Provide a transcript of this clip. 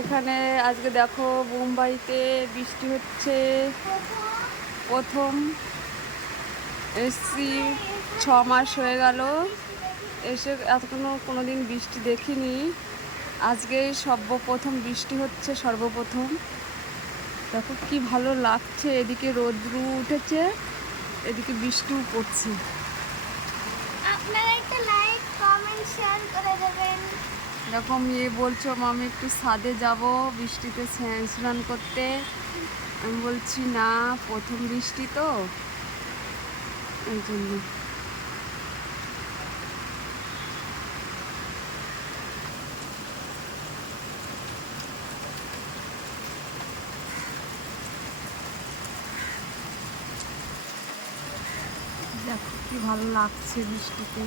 এখানে আজকে দেখো মুম্বাইতে বৃষ্টি হচ্ছে। প্রথম এসছি, 6 মাস হয়ে গেল এসে, এখনো কোনোদিন বৃষ্টি দেখিনি। আজকে সর্বপ্রথম বৃষ্টি হচ্ছে, সর্বপ্রথম। দেখো কি ভালো লাগছে, এদিকে রোদ্রু উঠেছে, এদিকে বৃষ্টিও পড়ছে। আপনারা একটা লাইক কমেন্ট শেয়ার করে দেবেন। এরকম বলছো আমি একটু ছাদে যাব বৃষ্টিতে স্নান করতে। আমি বলছি না, প্রথম বৃষ্টি তো, এই জন্য। দেখো কি ভালো লাগছে বৃষ্টিতে।